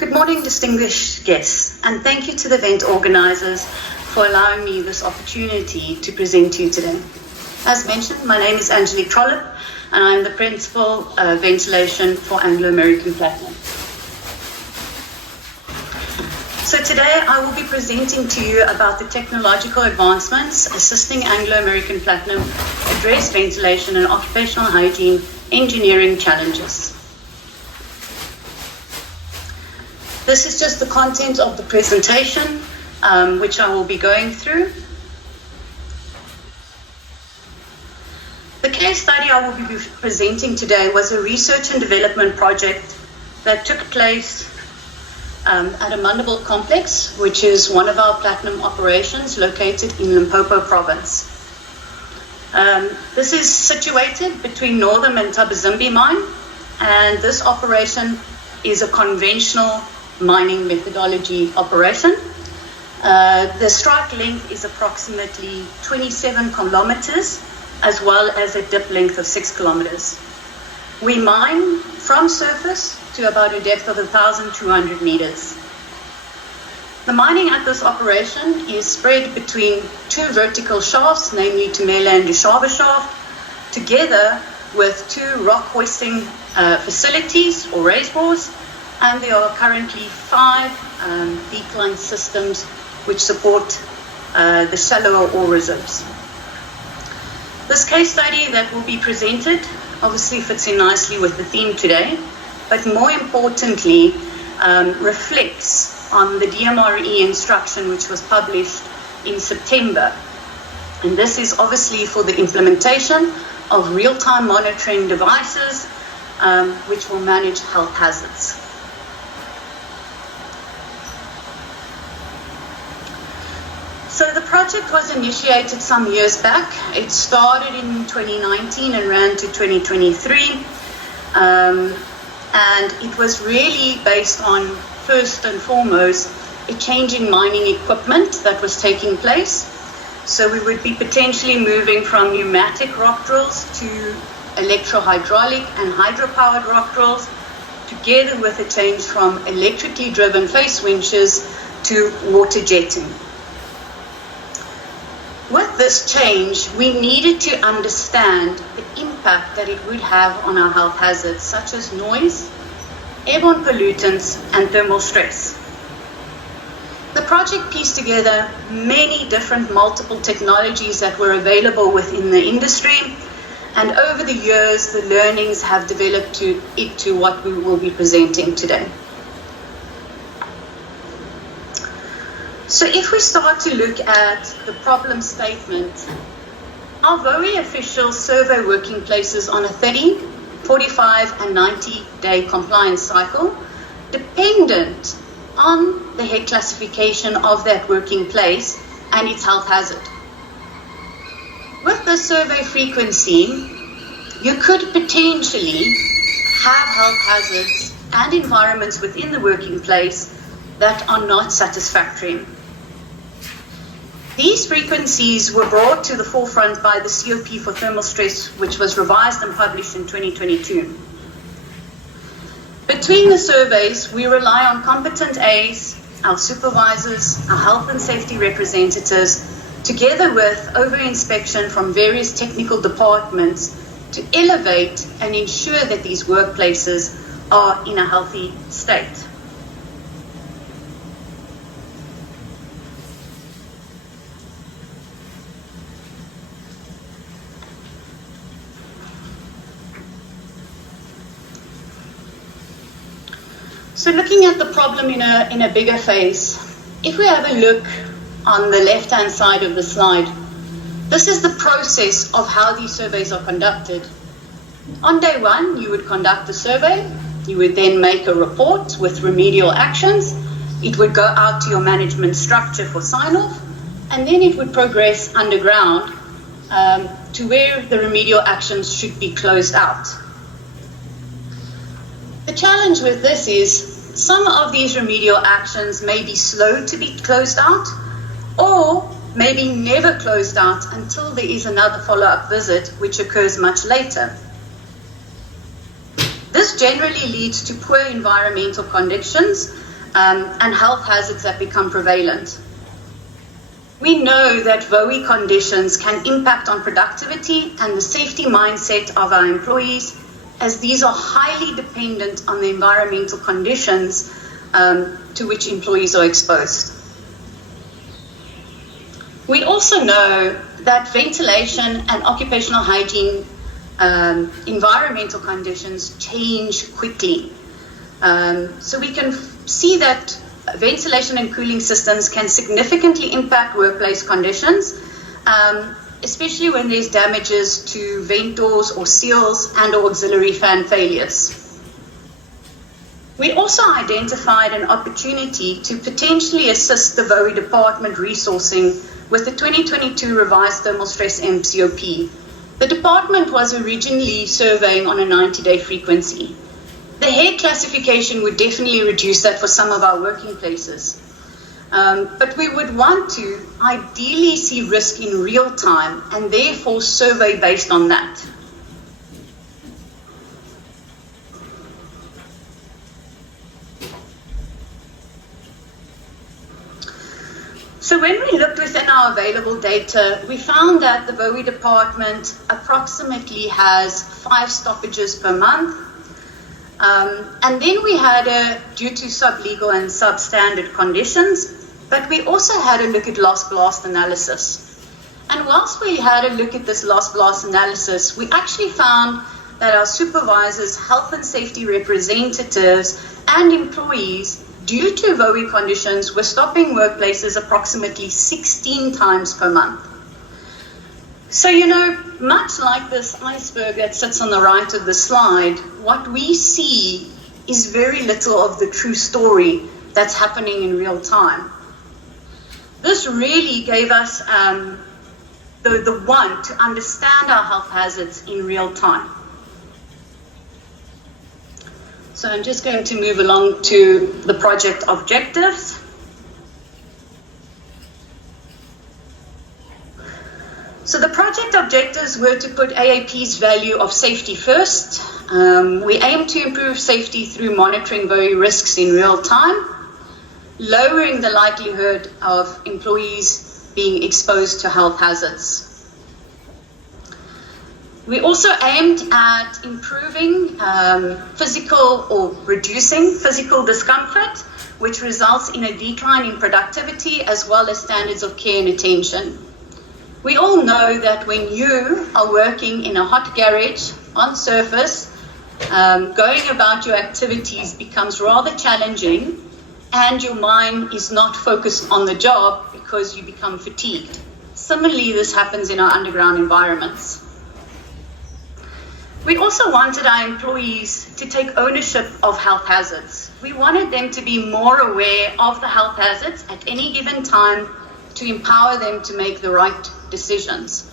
Good morning, distinguished guests, and thank you to the event organizers for allowing me this opportunity to present to you today. As mentioned, my name is Angelique Trollip, and I'm the Principal Ventilation for Anglo Platinum. So today I will be presenting to you about the technological advancements assisting Anglo Platinum address ventilation and occupational hygiene engineering challenges. This is just the content of the presentation, which I will be going through. The case study I will be presenting today was a research and development project that took place at a Mandeville complex, which is one of our platinum operations located in Limpopo province. This is situated between Northern and Tabazimbi mine, and this operation is a conventional mining methodology operation. The strike length is approximately 27 kilometers, as well as a dip length of 6 kilometers. We mine from surface to about a depth of 1,200 meters. The mining at this operation is spread between two vertical shafts, namely Tumela and Dushaba shaft, together with two rock hoisting facilities or raise bores, and there are currently 5 decline systems which support the shallower ore reserves. This case study that will be presented obviously fits in nicely with the theme today, but more importantly reflects on the DMRE instruction which was published in September. And this is obviously for the implementation of real-time monitoring devices which will manage health hazards. So the project was initiated some years back. It started in 2019 and ran to 2023. And it was really based on, first and foremost, a change in mining equipment that was taking place. So we would be potentially moving from pneumatic rock drills to electro-hydraulic and hydro-powered rock drills, together with a change from electrically driven face winches to water jetting. With this change, we needed to understand the impact that it would have on our health hazards, such as noise, airborne pollutants, and thermal stress. The project pieced together many different multiple technologies that were available within the industry, and over the years, the learnings have developed to what we will be presenting today. So if we start to look at the problem statement, our VOHE official survey working places on a 30, 45 and 90-day compliance cycle, dependent on the HEC classification of that working place and its health hazard. With the survey frequency, you could potentially have health hazards and environments within the working place that are not satisfactory. These frequencies were brought to the forefront by the COP for thermal stress, which was revised and published in 2022. Between the surveys, we rely on competent A's, our supervisors, our health and safety representatives, together with over-inspection from various technical departments to elevate and ensure that these workplaces are in a healthy state. So looking at the problem in a bigger phase, if we have a look on the left-hand side of the slide, this is the process of how these surveys are conducted. On day one, you would conduct a survey. You would then make a report with remedial actions. It would go out to your management structure for sign-off, and then it would progress underground to where the remedial actions should be closed out. The challenge with this is some of these remedial actions may be slow to be closed out, or maybe never closed out until there is another follow-up visit, which occurs much later. This generally leads to poor environmental conditions and health hazards that become prevalent. We know that VOHE conditions can impact on productivity and the safety mindset of our employees, as these are highly dependent on the environmental conditions to which employees are exposed. We also know that ventilation and occupational hygiene environmental conditions change quickly. So we can see that ventilation and cooling systems can significantly impact workplace conditions, especially when there's damages to vent doors or seals and or auxiliary fan failures. We also identified an opportunity to potentially assist the VOHE department resourcing with the 2022 revised thermal stress MCOP. The department was originally surveying on a 90-day frequency. The HEAD classification would definitely reduce that for some of our working places. But we would want to ideally see risk in real time and therefore survey based on that. So when we looked within our available data, we found that the VOHE department approximately has 5 stoppages per month. And then we had due to sublegal and substandard conditions, but we also had a look at lost blast analysis. And whilst we had a look at this lost blast analysis, we actually found that our supervisors, health and safety representatives, and employees, due to VOHE conditions, were stopping workplaces approximately 16 times per month. So, you know, much like this iceberg that sits on the right of the slide, what we see is very little of the true story that's happening in real time. This really gave us the want to understand our health hazards in real time. So I'm just going to move along to the project objectives. So the project objectives were to put AAP's value of safety first. We aim to improve safety through monitoring VOHE risks in real time, lowering the likelihood of employees being exposed to health hazards. We also aimed at improving physical or reducing physical discomfort, which results in a decline in productivity as well as standards of care and attention. We all know that when you are working in a hot garage on surface, going about your activities becomes rather challenging and your mind is not focused on the job because you become fatigued. Similarly, this happens in our underground environments. We also wanted our employees to take ownership of health hazards. We wanted them to be more aware of the health hazards at any given time to empower them to make the right decisions.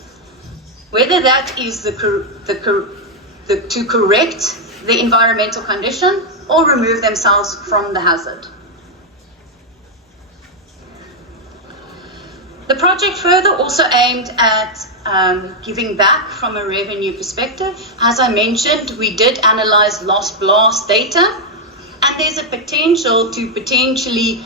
Whether that is to correct the environmental condition or remove themselves from the hazard. The project further also aimed at giving back from a revenue perspective. As I mentioned, we did analyze lost blast data, and there's a potential to potentially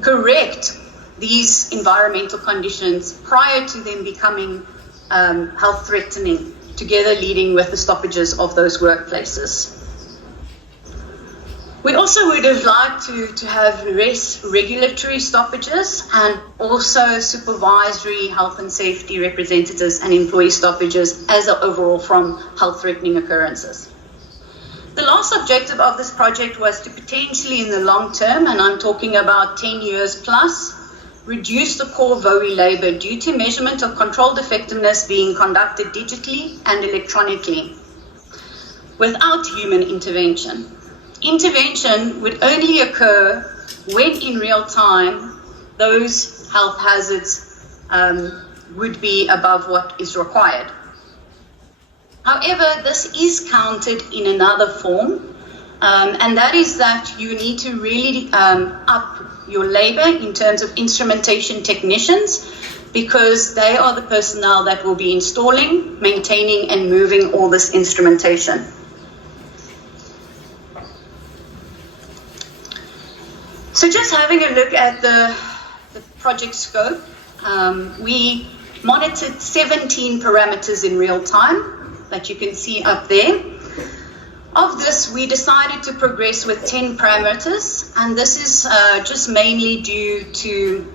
correct these environmental conditions prior to them becoming health threatening, together leading with the stoppages of those workplaces. We also would have liked to have less regulatory stoppages and also supervisory health and safety representatives and employee stoppages as an overall from health-threatening occurrences. The last objective of this project was to potentially in the long term, and I'm talking about 10 years plus, reduce the core VOHE labor due to measurement of controlled effectiveness being conducted digitally and electronically without human intervention. Intervention would only occur when in real time those health hazards would be above what is required. However, this is counted in another form, and that is that you need to really up your labor in terms of instrumentation technicians, because they are the personnel that will be installing, maintaining, and moving all this instrumentation. So just having a look at the project scope, we monitored 17 parameters in real time that you can see up there. Of this, we decided to progress with 10 parameters, and this is just mainly due to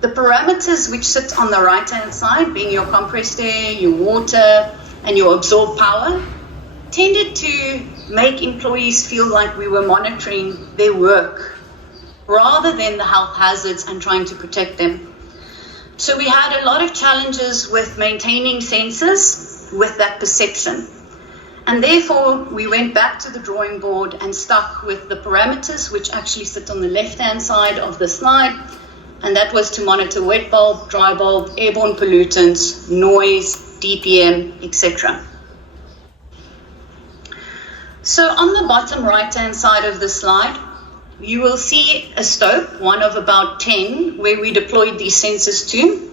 the parameters which sit on the right-hand side, being your compressed air, your water, and your absorbed power, tended to make employees feel like we were monitoring their work rather than the health hazards and trying to protect them. So we had a lot of challenges with maintaining sensors with that perception. And therefore, we went back to the drawing board and stuck with the parameters, which actually sit on the left-hand side of the slide. And that was to monitor wet bulb, dry bulb, airborne pollutants, noise, DPM, etc. So on the bottom right-hand side of the slide, you will see a stope, one of about 10, where we deployed these sensors to.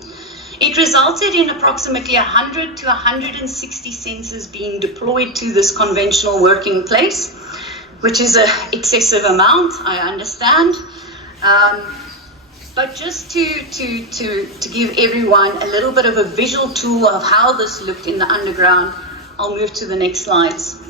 It resulted in approximately 100 to 160 sensors being deployed to this conventional working place, which is an excessive amount, I understand. But just to give everyone a little bit of a visual tool of how this looked in the underground, I'll move to the next slides.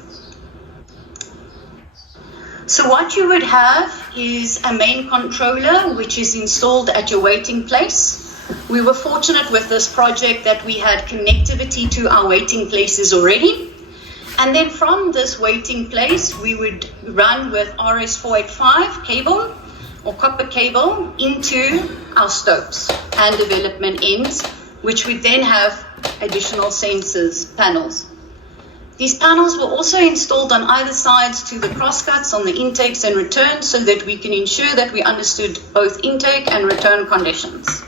So what you would have is a main controller, which is installed at your waiting place. We were fortunate with this project that we had connectivity to our waiting places already. And then from this waiting place, we would run with RS485 cable or copper cable into our stopes and development ends, which would then have additional sensors panels. These panels were also installed on either sides to the crosscuts on the intakes and returns so that we can ensure that we understood both intake and return conditions.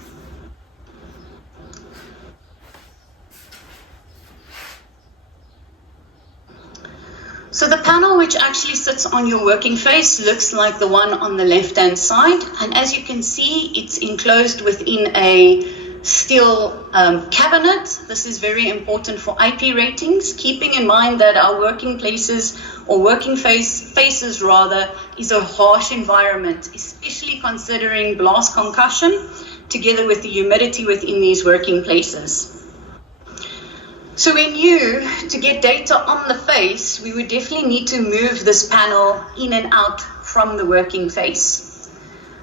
So the panel which actually sits on your working face looks like the one on the left-hand side. And as you can see, it's enclosed within a steel cabinet. This is very important for IP ratings, keeping in mind that our working places or working faces rather is a harsh environment, especially considering blast concussion together with the humidity within these working places. So we knew to get data on the face, we would definitely need to move this panel in and out from the working face.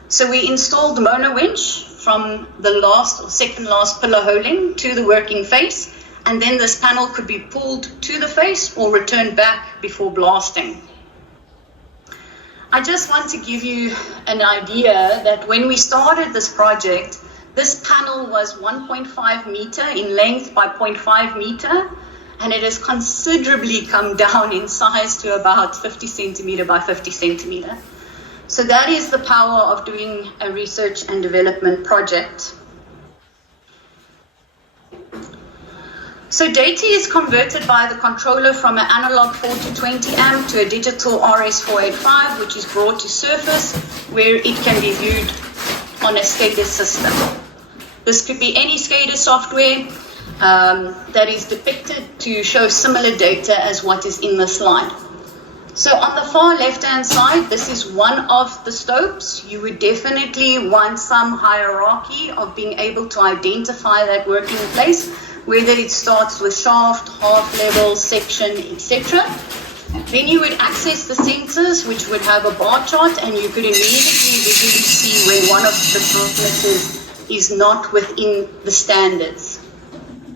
So we installed mono winch from the last or second last pillar holing to the working face, and then this panel could be pulled to the face or returned back before blasting. I just want to give you an idea that when we started this project, this panel was 1.5 meter in length by 0.5 meter, and it has considerably come down in size to about 50 centimeter by 50 centimeter. So that is the power of doing a research and development project. So data is converted by the controller from an analog 4 to 20 amp to a digital RS485, which is brought to surface where it can be viewed on a SCADA system. This could be any SCADA software that is depicted to show similar data as what is in the slide. So on the far left-hand side, this is one of the stopes. You would definitely want some hierarchy of being able to identify that working place, whether it starts with shaft, half level, section, etc. Then you would access the sensors, which would have a bar chart, and you could immediately visually see when one of the parameters is not within the standards.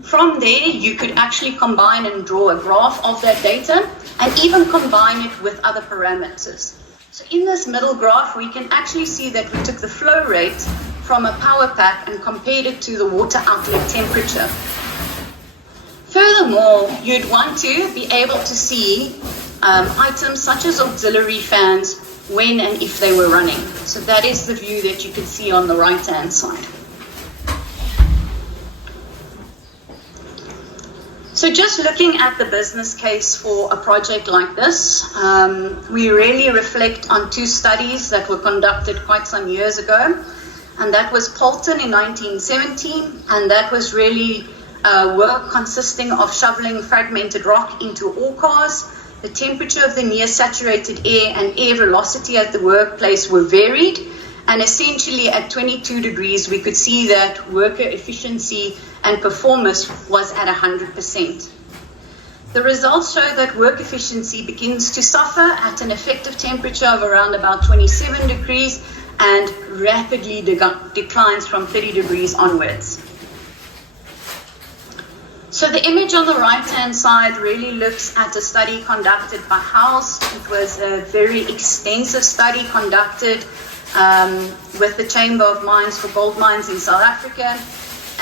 From there, you could actually combine and draw a graph of that data and even combine it with other parameters. So in this middle graph, we can actually see that we took the flow rate from a power pack and compared it to the water outlet temperature. Furthermore, you'd want to be able to see items such as auxiliary fans when and if they were running. So that is the view that you can see on the right-hand side. So just looking at the business case for a project like this, we really reflect on two studies that were conducted quite some years ago. And that was Polton in 1917, and that was really work consisting of shoveling fragmented rock into ore cars. The temperature of the near saturated air and air velocity at the workplace were varied, And essentially at 22 degrees, we could see that worker efficiency and performance was at 100%. The results show that work efficiency begins to suffer at an effective temperature of around about 27 degrees and rapidly declines from 30 degrees onwards. So the image on the right-hand side really looks at a study conducted by House. It was a very extensive study conducted with the Chamber of Mines for gold mines in South Africa.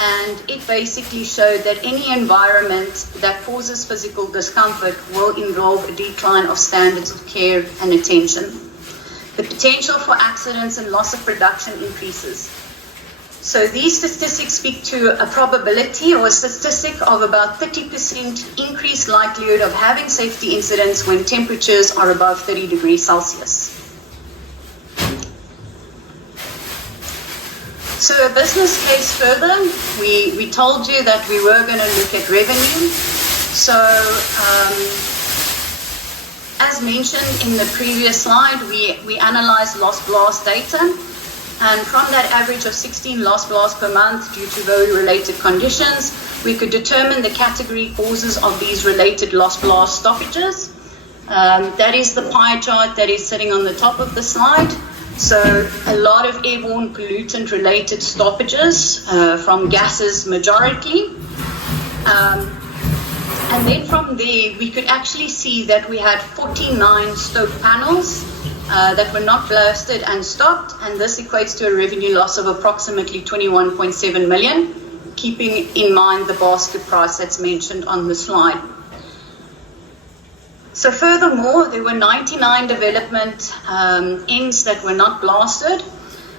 And it basically showed that any environment that causes physical discomfort will involve a decline of standards of care and attention. The potential for accidents and loss of production increases. So these statistics speak to a probability or a statistic of about 30% increased likelihood of having safety incidents when temperatures are above 30 degrees Celsius. So a business case further, we told you that we were going to look at revenue. So as mentioned in the previous slide, we analyzed lost blast data. And from that average of 16 lost blasts per month due to VOHE-related conditions, we could determine the category causes of these related lost blast stoppages. That is the pie chart that is sitting on the top of the slide. So a lot of airborne pollutant-related stoppages from gases majority. And then from there, we could actually see that we had 49 stope panels that were not blasted and stopped, and this equates to a revenue loss of approximately 21.7 million, keeping in mind the basket price that's mentioned on the slide. So furthermore, there were 99 development ends that were not blasted,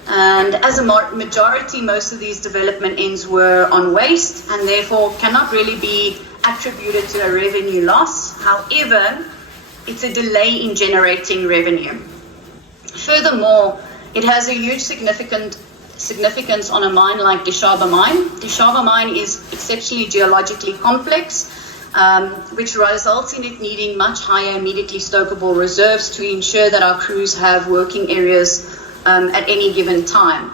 and as a majority, most of these development ends were on waste and therefore cannot really be attributed to a revenue loss. However, it's a delay in generating revenue. Furthermore, it has a huge significance on a mine like Dishaba Mine. Dishaba Mine is exceptionally geologically complex, which results in it needing much higher immediately stopable reserves to ensure that our crews have working areas at any given time.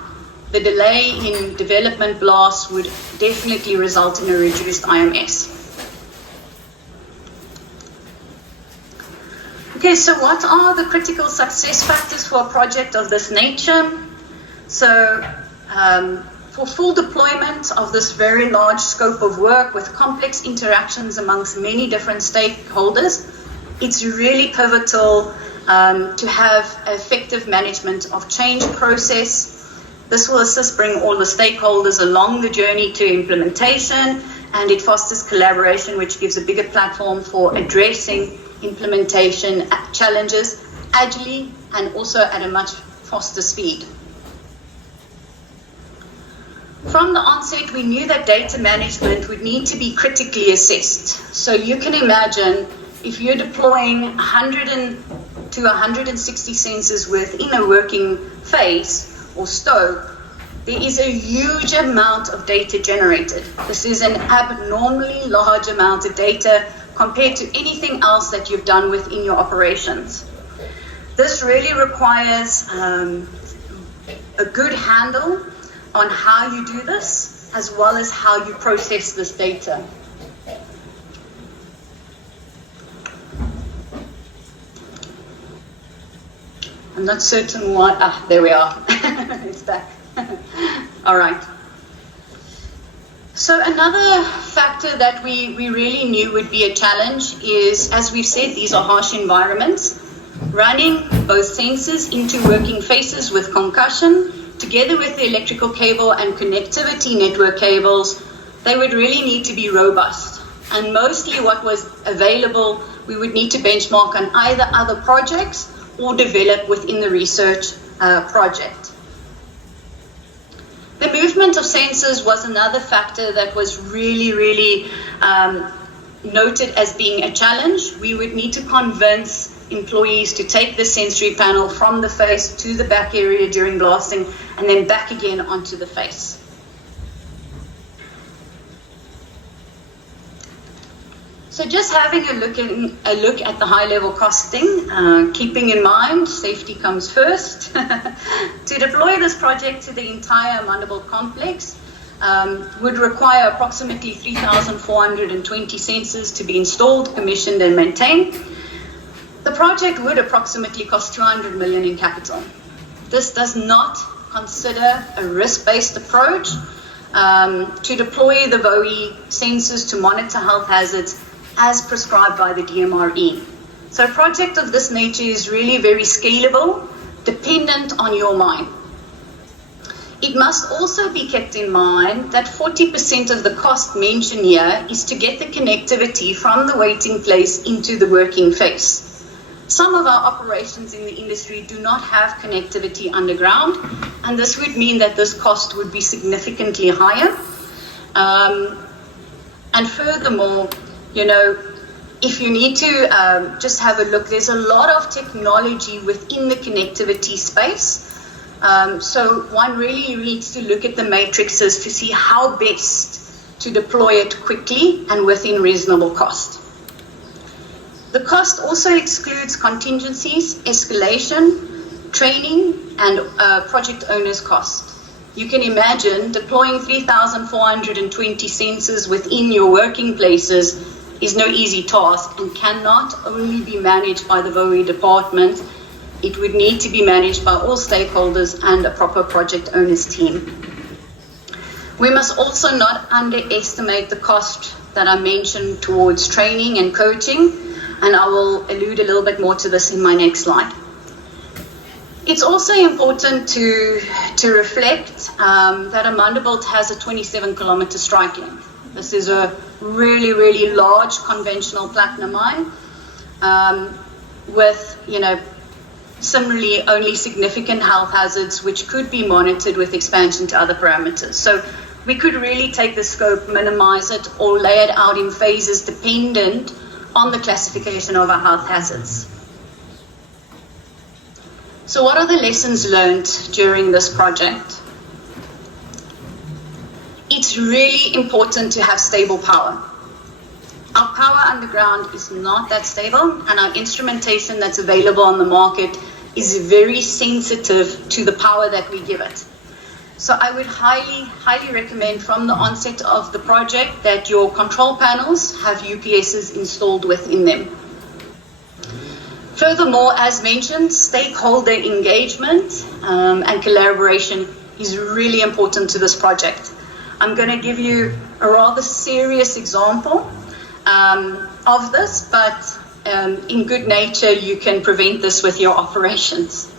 The delay in development blasts would definitely result in a reduced IMS. Okay, so what are the critical success factors for a project of this nature? So for full deployment of this very large scope of work with complex interactions amongst many different stakeholders, it's really pivotal to have effective management of change process. This will assist bring all the stakeholders along the journey to implementation, and it fosters collaboration, which gives a bigger platform for addressing implementation challenges agilely and also at a much faster speed. From the onset, we knew that data management would need to be critically assessed. So you can imagine if you're deploying 100 to 160 sensors within a working phase or stope, there is a huge amount of data generated. This is an abnormally large amount of data compared to anything else that you've done within your operations. This really requires a good handle on how you do this, as well as how you process this data. I'm not certain what, there we are, it's back. All right. So another factor that we really knew would be a challenge is, as we've said, these are harsh environments. Running both sensors into working faces with concussion, together with the electrical cable and connectivity network cables, they would really need to be robust. And mostly what was available, we would need to benchmark on either other projects or develop within the research project. The movement of sensors was another factor that was really noted as being a challenge. We would need to convince employees to take the sensory panel from the face to the back area during blasting and then back again onto the face. So just having a look at the high-level costing, keeping in mind safety comes first. To deploy this project to the entire Amandelbult complex would require approximately 3,420 sensors to be installed, commissioned and maintained. The project would approximately cost 200 million in capital. This does not consider a risk-based approach to deploy the VOHE sensors to monitor health hazards as prescribed by the DMRE. So a project of this nature is really very scalable, dependent on your mine. It must also be kept in mind that 40% of the cost mentioned here is to get the connectivity from the waiting place into the working phase. Some of our operations in the industry do not have connectivity underground, and this would mean that this cost would be significantly higher. And furthermore, you know, if you need to just have a look, there's a lot of technology within the connectivity space. So one really needs to look at the matrices to see how best to deploy it quickly and within reasonable cost. The cost also excludes contingencies, escalation, training, and project owner's cost. You can imagine deploying 3,420 sensors within your working places is no easy task and cannot only be managed by the VOHE department. It would need to be managed by all stakeholders and a proper project owner's team. We must also not underestimate the cost that I mentioned towards training and coaching, and I will allude a little bit more to this in my next slide. It's also important to reflect that Amandelbult has a 27-kilometer strike length. This is a really, really large conventional platinum mine with, you know, similarly only significant health hazards which could be monitored with expansion to other parameters. So we could really take the scope, minimize it, or lay it out in phases dependent on the classification of our health hazards. So what are the lessons learned during this project? It's really important to have stable power. Our power underground is not that stable, and our instrumentation that's available on the market is very sensitive to the power that we give it. So I would highly recommend from the onset of the project that your control panels have UPSs installed within them. Furthermore, as mentioned, stakeholder engagement and collaboration is really important to this project. I'm going to give you a rather serious example of this, but in good nature, you can prevent this with your operations.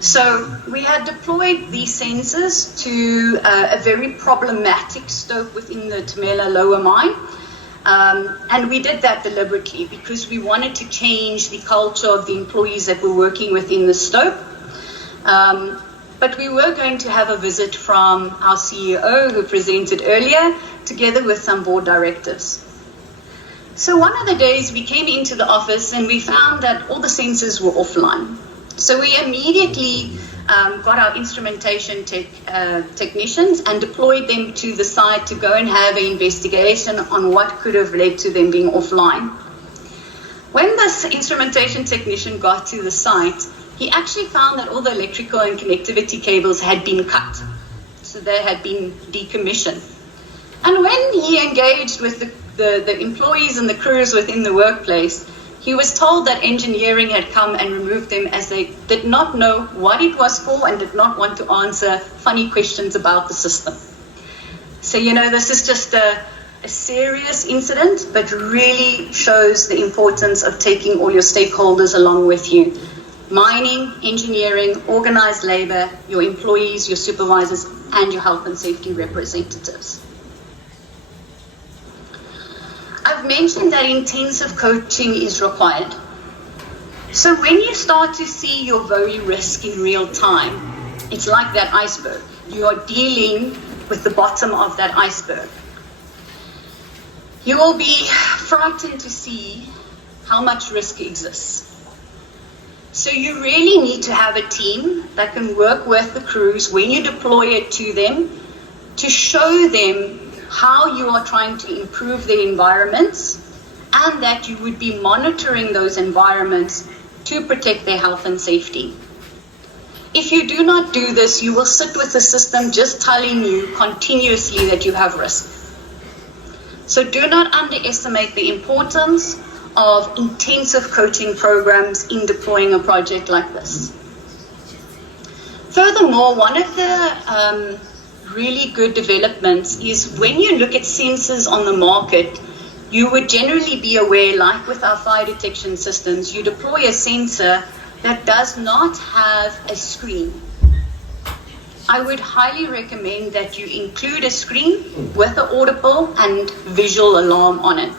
So we had deployed these sensors to a very problematic stope within the Tumela lower mine. And we did that deliberately because we wanted to change the culture of the employees that were working within the stope. But we were going to have a visit from our CEO, who presented earlier, together with some board directors. So one of the days we came into the office and we found that all the sensors were offline. So we immediately got our instrumentation technicians and deployed them to the site to go and have an investigation on what could have led to them being offline. When this instrumentation technician got to the site, he actually found that all the electrical and connectivity cables had been cut. So they had been decommissioned. And when he engaged with the employees and the crews within the workplace, he was told that engineering had come and removed them as they did not know what it was for and did not want to answer funny questions about the system. So, you know, this is just a serious incident, but really shows the importance of taking all your stakeholders along with you. Mining, engineering, organized labor, your employees, your supervisors, and your health and safety representatives. I've mentioned that intensive coaching is required. So when you start to see your VOHE risk in real time, it's like that iceberg. You are dealing with the bottom of that iceberg. You will be frightened to see how much risk exists. So you really need to have a team that can work with the crews when you deploy it to them to show them how you are trying to improve their environments and that you would be monitoring those environments to protect their health and safety. If you do not do this, you will sit with the system just telling you continuously that you have risk. So do not underestimate the importance of intensive coaching programs in deploying a project like this. Furthermore, one of the really good developments is when you look at sensors on the market, you would generally be aware, like with our fire detection systems, you deploy a sensor that does not have a screen. I would highly recommend that you include a screen with an audible and visual alarm on it.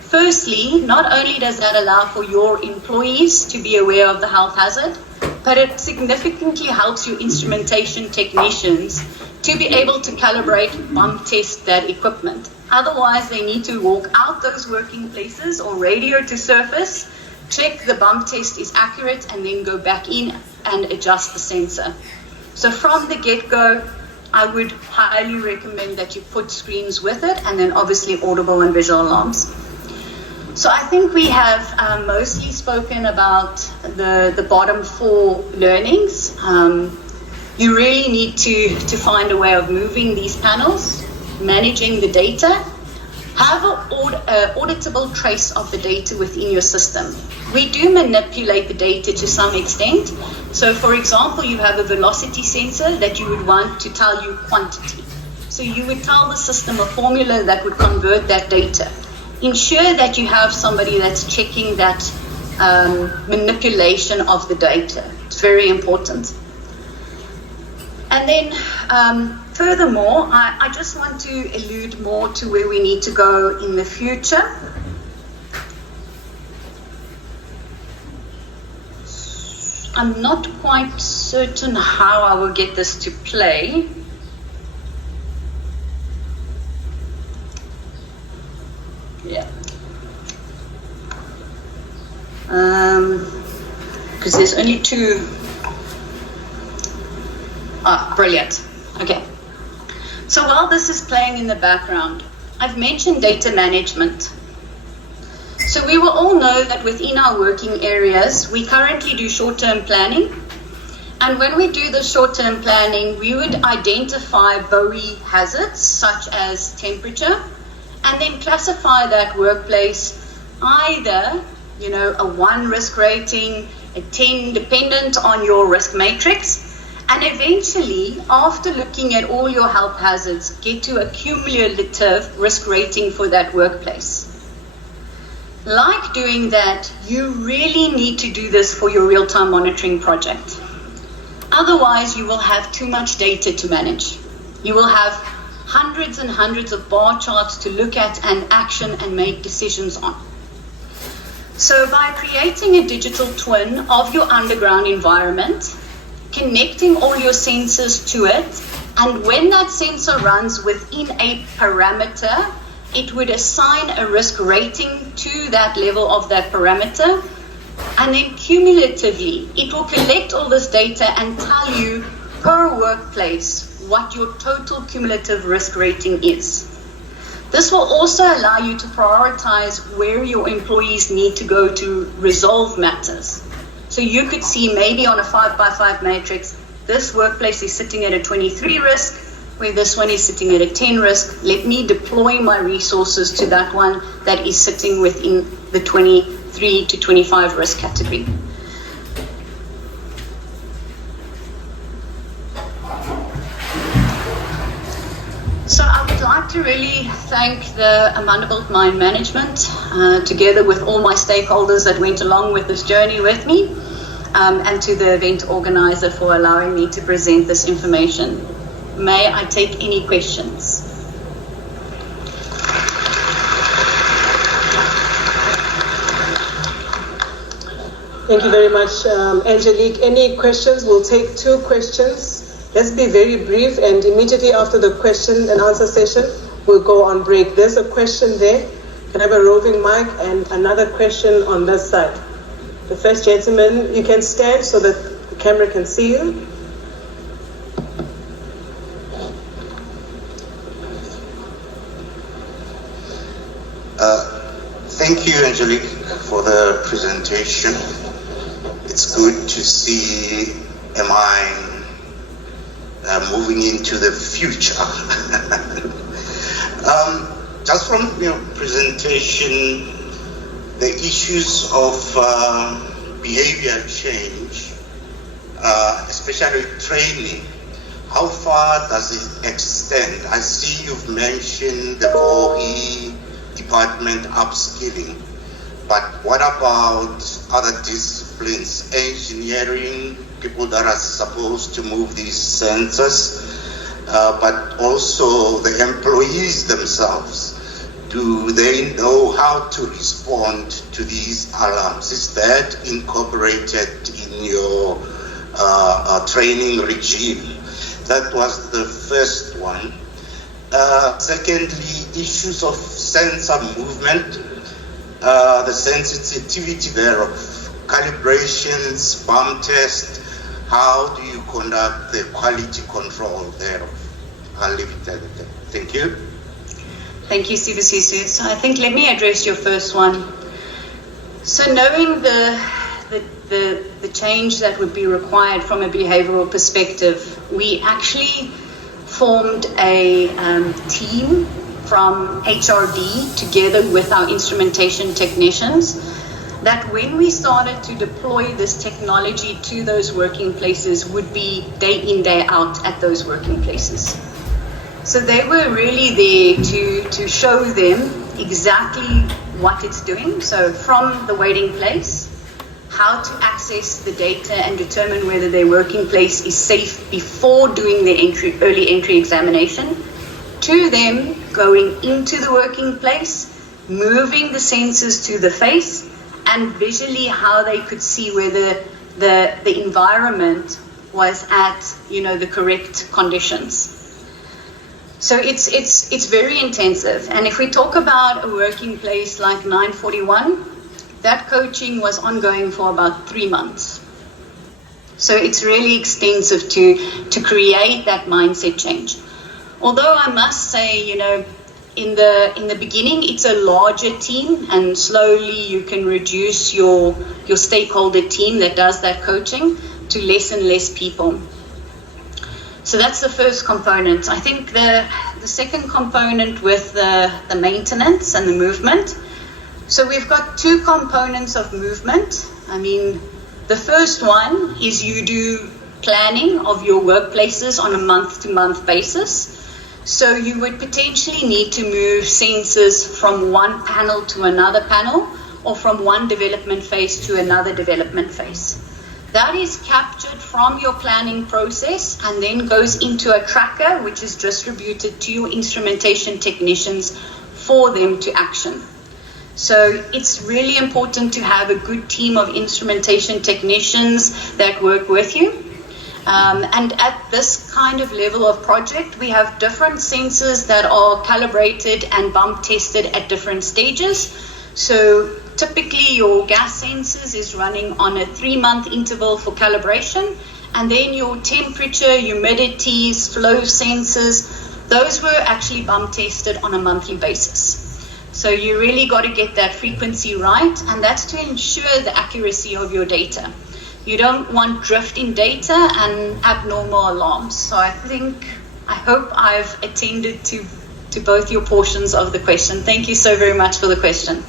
Firstly, not only does that allow for your employees to be aware of the health hazard, but it significantly helps your instrumentation technicians to be able to calibrate, bump test that equipment. Otherwise, they need to walk out those working places or radio to surface, check the bump test is accurate, and then go back in and adjust the sensor. So from the get-go, I would highly recommend that you put screens with it, and then obviously audible and visual alarms. So I think we have mostly spoken about the bottom four learnings. You really need to find a way of moving these panels, managing the data, have an auditable trace of the data within your system. We do manipulate the data to some extent. So for example, you have a velocity sensor that you would want to tell you quantity. So you would tell the system a formula that would convert that data. Ensure that you have somebody that's checking that manipulation of the data. It's very important. And then furthermore, I just want to allude more to where we need to go in the future. I'm not quite certain how I will get this to play. Yeah. Because there's only two. Ah, brilliant. Okay. So while this is playing in the background, I've mentioned data management. So we will all know that within our working areas, we currently do short-term planning. And when we do the short-term planning, we would identify VOHE hazards such as temperature, and then classify that workplace either, a 1 risk rating, a 10, dependent on your risk matrix. And eventually, after looking at all your health hazards, get to a cumulative risk rating for that workplace. Like doing that, you really need to do this for your real-time monitoring project. Otherwise, you will have too much data to manage. You will have hundreds and hundreds of bar charts to look at and action and make decisions on. So by creating a digital twin of your underground environment, connecting all your sensors to it, and when that sensor runs within a parameter, it would assign a risk rating to that level of that parameter, and then cumulatively, it will collect all this data and tell you per workplace what your total cumulative risk rating is. This will also allow you to prioritize where your employees need to go to resolve matters. So you could see maybe on a 5x5 matrix, this workplace is sitting at a 23 risk, where this one is sitting at a 10 risk. Let me deploy my resources to that one that is sitting within the 23 to 25 risk category. So I would like to really thank the Amandelbult Mine Management, together with all my stakeholders that went along with this journey with me, and to the event organizer for allowing me to present this information. May I take any questions? Thank you very much, Angelique. Any questions? We'll take 2 questions. Let's be very brief, and immediately after the question and answer session, we'll go on break. There's a question there. Can I have a roving mic and another question on this side? The first gentleman, you can stand so that the camera can see you. Thank you, Angelique, for the presentation. It's good to see MI moving into the future. Just from your presentation, the issues of behavior change, especially training, how far does it extend? I see you've mentioned the VOHE department upskilling, but what about other disciplines, engineering, people that are supposed to move these sensors, but also the employees themselves? Do they know how to respond to these alarms? Is that incorporated in your training regime? That was the first one. Secondly, issues of sensor movement, the sensitivity thereof, calibrations, BAM test, how do you conduct the quality control thereof? I'll leave it at that. Thank you. Thank you, Sibasiso. So I think let me address your first one. So knowing the change that would be required from a behavioral perspective, we actually formed a team from HRD together with our instrumentation technicians, that when we started to deploy this technology to those working places would be day in, day out at those working places. So they were really there to show them exactly what it's doing. So from the waiting place, how to access the data and determine whether their working place is safe before doing the early entry examination, to them going into the working place, moving the sensors to the face, and visually how they could see whether the environment was at, the correct conditions. So it's very intensive. And if we talk about a working place like 941, that coaching was ongoing for about 3 months. So it's really extensive to create that mindset change. Although I must say, in the beginning, it's a larger team, and slowly you can reduce your stakeholder team that does that coaching to less and less people. So that's the first component. I think the second component with the maintenance and the movement. So we've got 2 components of movement. I mean, the first one is you do planning of your workplaces on a month-to-month basis. So you would potentially need to move sensors from one panel to another panel, or from one development phase to another development phase. That is captured from your planning process and then goes into a tracker, which is distributed to your instrumentation technicians for them to action. So it's really important to have a good team of instrumentation technicians that work with you. And at this kind of level of project, we have different sensors that are calibrated and bump tested at different stages. So typically your gas sensors is running on a 3-month interval for calibration, and then your temperature, humidities, flow sensors, those were actually bump tested on a monthly basis. So you really got to get that frequency right, and that's to ensure the accuracy of your data. You don't want drift in data and abnormal alarms. So I hope I've attended to both your portions of the question. Thank you so very much for the question.